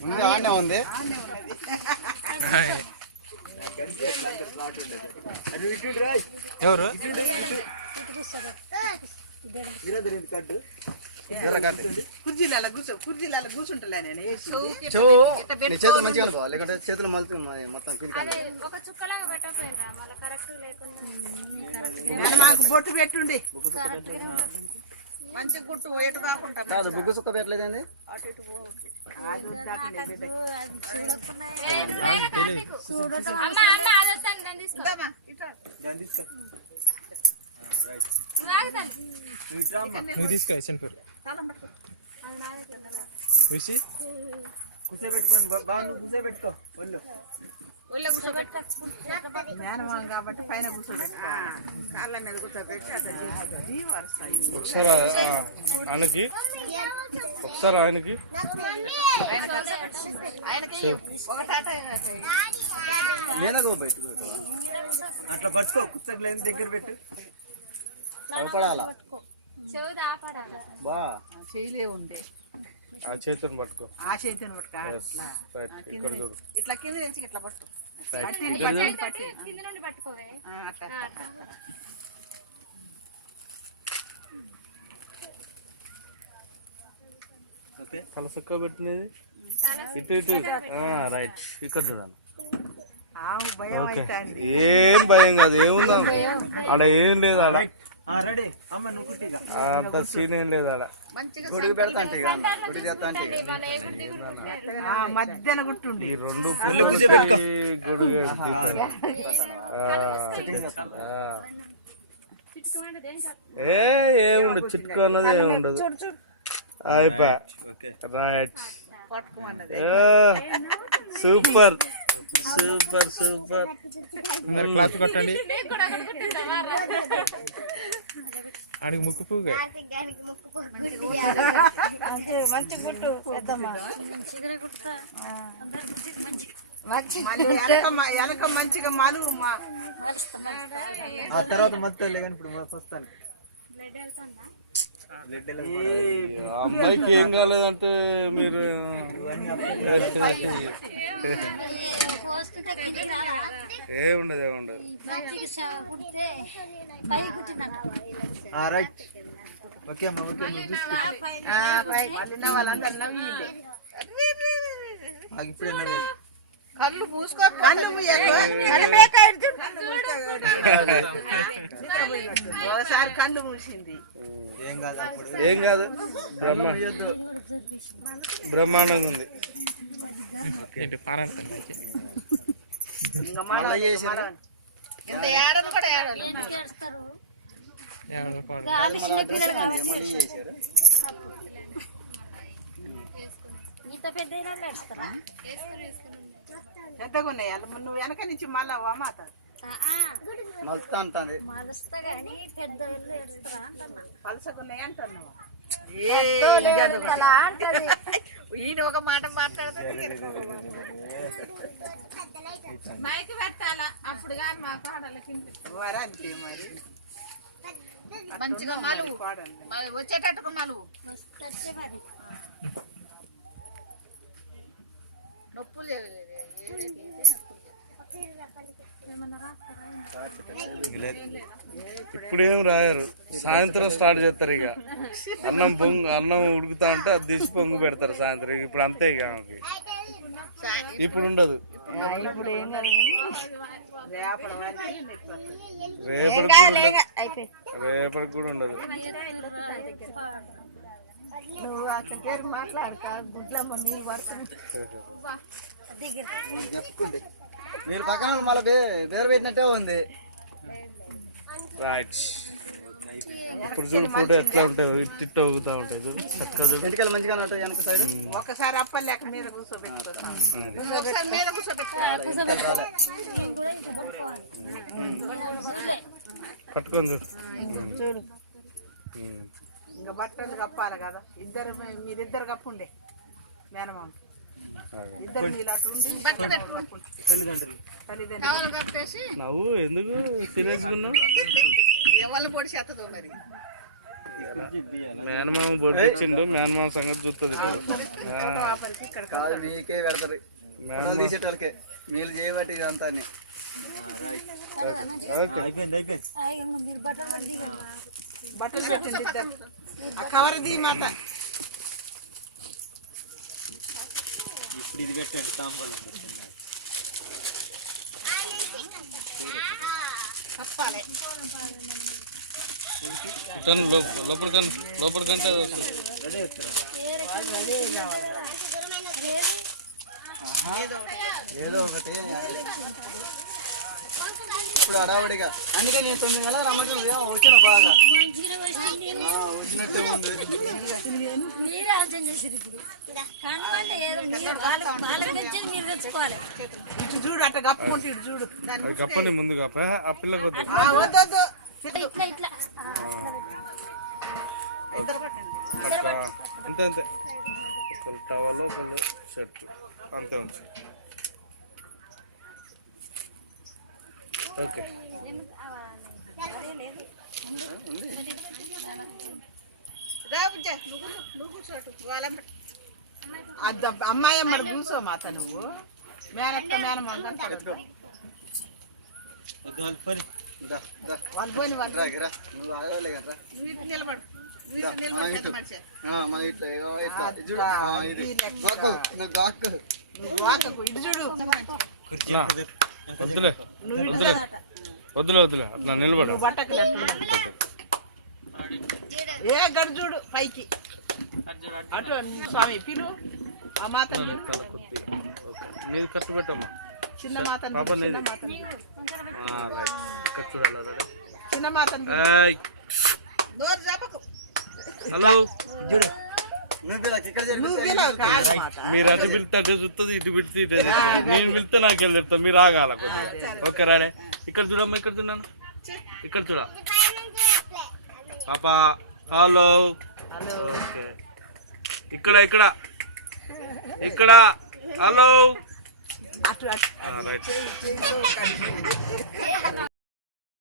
ముందు ఆడనే ఉంది. ఎవరు కుర్జీలలో కూర్చుంటలే నేను చేతులు మంచిగా అనుకో, లేకుంటే చేతులు మలుతు మొత్తం మాకు బొట్టు పెట్టుండి మంచి గుట్టు ఎటు కాకుండా కాదు. బుగ్గు సుక్క పెట్టలేదండి. నువ్వు తీసుకో ఇచ్చిన పేరు కూర్చోబెట్టుకో మేనమాం కాబట్టి పైన కూర్చోబెట్టుకో, కాళ్ళ మీద కూర్చోబెట్టి అట్లా ఒకసారి ఆయనకి అట్లా పట్టుకో. కూర్చోలేని దగ్గర పెట్టు. అవపడాలా బా చేయలే ఉండే ఆ చేతిని పట్టుకో. ఇట్లా కింద నుంచి ఇట్లా పట్టు. తల సుక్క పెట్టినది ఇటు ఇటు. రైట్, ఇక్కడ చూడండి. ఏం భయం కాదు, ఏముందా ఆడ, ఏం లేదు ఆడ, అంత సీన్ ఏం లేదు ఆడ. గుడికి పెడతా అంటే గుడి చేస్తా అంటే మధ్యాహ్నం గుట్టుండి ఈ రెండు గుడి ఏముండదు, చిట్కు అన్నది ఏముండదు. అయిపోయా. Right, super super super. Class కొట్టండి. ఆడికి ముక్కు పువ్వు మంచి గుట్టు పెద్దమ్మా. వెనక మంచిగా మలు. ఆ తర్వాత మొత్తం కానీ ఇప్పుడు వస్తాను. అమ్మాయికి ఏం కాలేదంటే మీరు ఏముండదు ఏముండదు. రైట్, ఓకే అమ్మా, ఓకే. మళ్ళీ వాళ్ళందరూ నవ్విండే. ఇప్పుడే నవ్వు. కళ్ళు మూసుకో, కళ్ళు ఒకసారి కళ్ళు మూసింది. ఏం కాదు, అప్పుడు ఏం కాదు. బ్రహ్మాండంగా ఉంది. ఇంకా మనం ఇంత ఏడను కూడా ఏడాలి. పెద్దగా ఉన్నాయి. నువ్వు వెనక నుంచి మళ్ళా మాత మస్తా అంటుంది. పలసగున్నాయి అంటున్నావు. ఈయన ఒక మాట మాట్లాడుతుంది. మైకి పెట్టాలా అప్పుడు కానీ మా కోడలకి వరంతే. మరి మంచిగా మలువు, వచ్చేటట్టుగా మలువు. నొప్పులు ఇప్పుడేం రాయరు, సాయంత్రం స్టార్ట్ చేస్తారు. ఇక అన్నం ఉడుకుతా ఉంటే అది తీసి పొంగు పెడతారు సాయంత్రం. ఇప్పుడు అంతే ఇక ఇప్పుడు ఉండదు. ఇప్పుడు ఏం రేపటికి కూడా ఉండదు. నువ్వు అక్కడ మాట్లాడక గుడ్లమ్మ నీళ్ళు పడుతుంది. మీరు పక్కన మళ్ళీ వేరు పెట్టినట్టే ఉంది. రైట్, ఇప్పుడు చూడు ఫోటో ఎట్లా ఉంటాయి, ఇట్టిట్టు అవుతా ఉంటాయి. చూడు చక్కగా ఎటుకలు మంచిగా ఉంటాయి వెనక సైడ్. ఒకసారి అప్పలేక మీద కూర్చోబెట్టుకోవాలి. పట్టుకొని చూడు. ఇంకా బట్టలు కప్పాలి కదా. మీరిద్దరు కప్పుండే మేనమామ. ఇద్దరు నీళ్ళు అటు ఉండి బట్టలు పెట్టుకో తల్లిదండ్రులు టవల్ కప్పేసి నవ్వు ఎందుకు సీరియస్గా ఉన్నావు? ఎవరు పొడి చేస్తుందో మరి మేనమామ పొడిచిండు, మేనమామ సంగతి చూస్తుంది. ఫోటో ఆపరికి ఇక్కడ కాదు మీకే పెడతారు ఫోటోలు తీసేటోళ్ళకే మీరు చేయబట్టి ఇదంతా బట్టలు పెట్టండి ఇద్దరు ఆ కవర్ ది మాత కప్పాలి లోపలికంటే ఏదో ఒకటి ఇప్పుడు అడావుడిగా అందుకే నేను 9 గంటలకు రమ్మని వచ్చిన బాగా వచ్చినట్టే ఉంది. మీరు ఆలోచన చేసేది ఇప్పుడు కనుగొంటే ఏదో మీరు వాళ్ళకి తెచ్చేది మీరు తెచ్చుకోవాలి. ఇటు చూడు అట్ట కప్పుకుంటూ ఇటు చూడు అది కప్పని ముందు కప్ప ఆ పిల్లకి వద్దు. వద్దొద్దు ఇట్లా ఇట్లా అట్లా అంతే అంతే టవలు షర్ట్ అంతే ఉంచు. ఓకే రా బుజ్జ నువ్వు కూర్చోటు వాళ్ళ అమ్మాయి అమ్మడు కూర్చో మాత నువ్వు మేనత్త మేనమ్మ కనపడద్దు దా, దా. వాళ్ళు పోయిన వాళ్ళు రా, రా. నువ్వు ఆగలే కదా నువ్వు ఇటు నిలబడు నువ్వు ఇటు మన నిలబడు ఇటు. మనిషి మన ఇట్లా ఏమో ఇట్లా. ఇది చూడు. అబ్బా, ఇది ఇది లెక్క. గోకు, నువ్వు గోకు. నువ్వు వాకకు ఇటు చూడు నా, వద్దులే నువ్వు ఇటు వద్దులే వద్దులే వద్దులే అట్లా నిలబడు. నువ్వు బట్టకు నెట్టు ఏ గడు చూడు పైకి అటు స్వామి పిలు ఆ మాతను పిలు నీది కట్టు పెట్టమ్మా. చిన్న మాతను పిలు చిన్న మాతను పిలు. కట్టు చూడాలి రెడీ. చిన్న మాతను పిలు. ఏయ్, నోరు జాపకు హలో నువ్వు పిల్లకి ఇక్కడ జరిపి నువ్వు పిలవు కాదు మాత మీరు అటు పిలితే చూస్తుంది, ఇటు పిలితే ఇటు ఆ, నేను పిలిస్తే నాకు వెళ్ళి చెప్తా. మీరు ఆగాల ఓకే రాడే. ఇక్కడ చూడమ్మా, ఇక్కడ చూడాను, ఇక్కడ చూడ పాపా. Hello hello okay. ఇక్కడ ఇక్కడ ఇక్కడ హలో అటు అటు రైట్. చేయి, చేయి, చేయి.